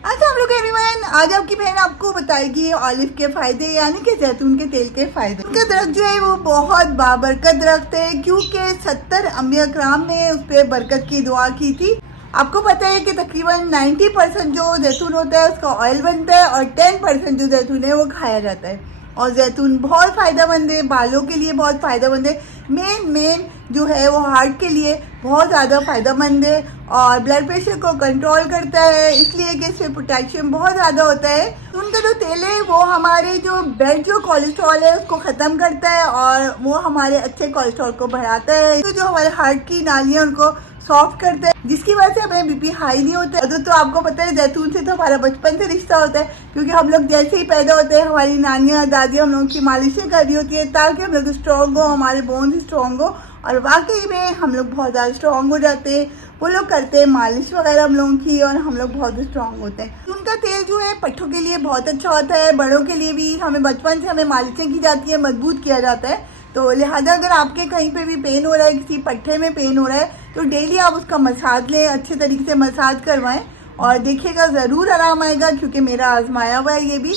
अस्सलाम वालेकुम एवरीवन। आज आपकी बहन आपको बताएगी ऑलिव के फायदे यानी कि जैतून के तेल के फायदे। उनका दरख्त जो है वो बहुत बाबरकत दरख्त है क्योंकि 70 अंबिया कराम ने उस पर बरकत की दुआ की थी। आपको पता है कि तकरीबन 90% जो जैतून होता है उसका ऑयल बनता है और 10% जो जैतून है वो खाया जाता है। और जैतून बहुत फायदेमंद है, बालों के लिए बहुत फायदेमंद है, मेन जो है वो हार्ट के लिए बहुत ज़्यादा फायदेमंद है और ब्लड प्रेशर को कंट्रोल करता है, इसलिए कि इसमें पोटेशियम बहुत ज़्यादा होता है। उनका जो तेल है वो हमारे जो बेड जो कोलेस्ट्रॉल है उसको ख़त्म करता है और वो हमारे अच्छे कोलेस्ट्रॉल को बढ़ाता है, तो जो हमारे हार्ट की नालियाँ उनको सॉफ्ट करते हैं, जिसकी वजह से हमें बीपी हाई नहीं होता है। तो आपको पता है जैतून से तो हमारा बचपन से रिश्ता होता है क्योंकि हम लोग जैसे ही पैदा होते हैं हमारी नानियाँ दादियाँ हम लोगों की मालिशें कर रही होती है ताकि हम लोग स्ट्रॉन्ग हो, हमारे बोन्स स्ट्रॉन्ग हो, और वाकई में हम लोग बहुत ज़्यादा स्ट्रॉन्ग हो जाते हैं। वो लोग करते हैं मालिश वगैरह हम लोगों की और हम लोग बहुत स्ट्रॉन्ग होते हैं। उनका तेल जो है पट्ठों के लिए बहुत अच्छा होता है, बड़ों के लिए भी। हमें बचपन से हमें मालिशें की जाती है, मजबूत किया जाता है, तो लिहाजा अगर आपके कहीं पे भी पेन हो रहा है, किसी पट्टे में पेन हो रहा है, तो डेली आप उसका मसाज लें, अच्छे तरीके से मसाज करवाएं और देखिएगा ज़रूर आराम आएगा क्योंकि मेरा आजमाया हुआ है, ये भी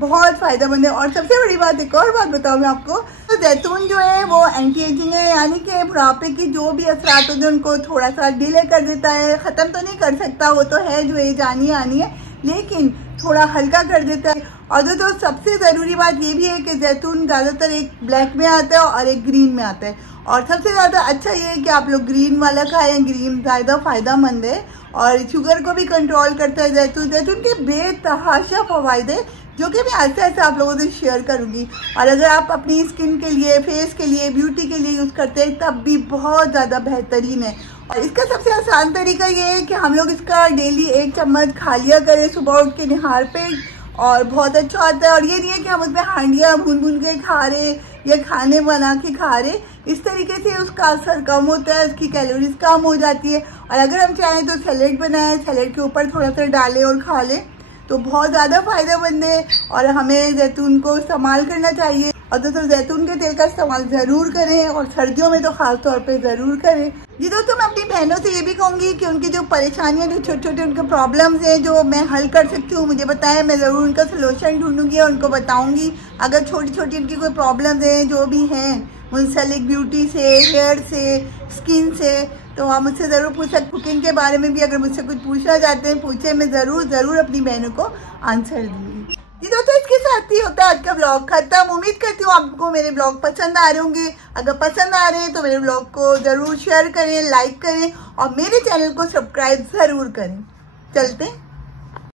बहुत फायदेमंद है। और सबसे बड़ी बात, एक और बात बताऊँ मैं आपको, तो जैतून जो है वो एंटी एजिंग है, यानी कि बुढ़ापे की जो भी असरात होते हैं उनको थोड़ा सा डिले कर देता है। ख़त्म तो नहीं कर सकता, वो तो है जो एज आनी है, लेकिन थोड़ा हल्का कर देता है। और तो सबसे ज़रूरी बात ये भी है कि जैतून ज़्यादातर एक ब्लैक में आता है और एक ग्रीन में आता है, और सबसे ज़्यादा अच्छा ये है कि आप लोग ग्रीन वाला खाएं, ग्रीन ज़्यादा फ़ायदेमंद है और शुगर को भी कंट्रोल करता है जैतून। जैतून के बेतहाशा फ़वाइद है जो कि मैं आहिस्ता आहिस्ता आप लोगों से शेयर करूंगी। और अगर आप अपनी स्किन के लिए, फेस के लिए, ब्यूटी के लिए यूज़ करते हैं तब भी बहुत ज़्यादा बेहतरीन है। और इसका सबसे आसान तरीका ये है कि हम लोग इसका डेली 1 चम्मच खा लिया करें सुबह उठ के निहार पे, और बहुत अच्छा होता है। और ये नहीं है कि हम उसमें हांडियाँ भून के खा रहे या खाने बना के खा रहे, इस तरीके से उसका असर कम होता है, उसकी कैलोरीज कम हो जाती है। और अगर हम चाहें तो सैलेड बनाएं, सैलेड के ऊपर थोड़ा सा डालें और खा लें तो बहुत ज़्यादा फायदेमंद है। और हमें जैतून को इस्तेमाल करना चाहिए और दोस्तों जैतून के तेल का इस्तेमाल ज़रूर करें और सर्दियों में तो ख़ास तौर पे ज़रूर करें। जी दोस्तों, मैं अपनी बहनों से ये भी कहूँगी कि उनकी जो परेशानियाँ, जो छोटे छोटे उनके प्रॉब्लम्स हैं जो मैं हल कर सकती हूँ, मुझे बताएं, मैं ज़रूर उनका सोल्यूशन ढूंढूंगी और उनको बताऊँगी। अगर छोटी छोटी उनकी कोई प्रॉब्लम्स हैं जो भी हैं मुंसलिक ब्यूटी से, हेयर से, स्किन से, तो आप मुझसे ज़रूर पूछ सकते। कुकिंग के बारे में भी अगर मुझसे कुछ पूछना चाहते हैं पूछे, मैं ज़रूर अपनी बहनों को आंसर दूँगी। जी दोस्तों, इसके साथ ही होता है आज का ब्लॉग खत्म। उम्मीद करती हूँ आपको मेरे ब्लॉग पसंद आ रहे होंगे। अगर पसंद आ रहे हैं तो मेरे ब्लॉग को ज़रूर शेयर करें, लाइक करें और मेरे चैनल को सब्सक्राइब ज़रूर करें। चलते हैं।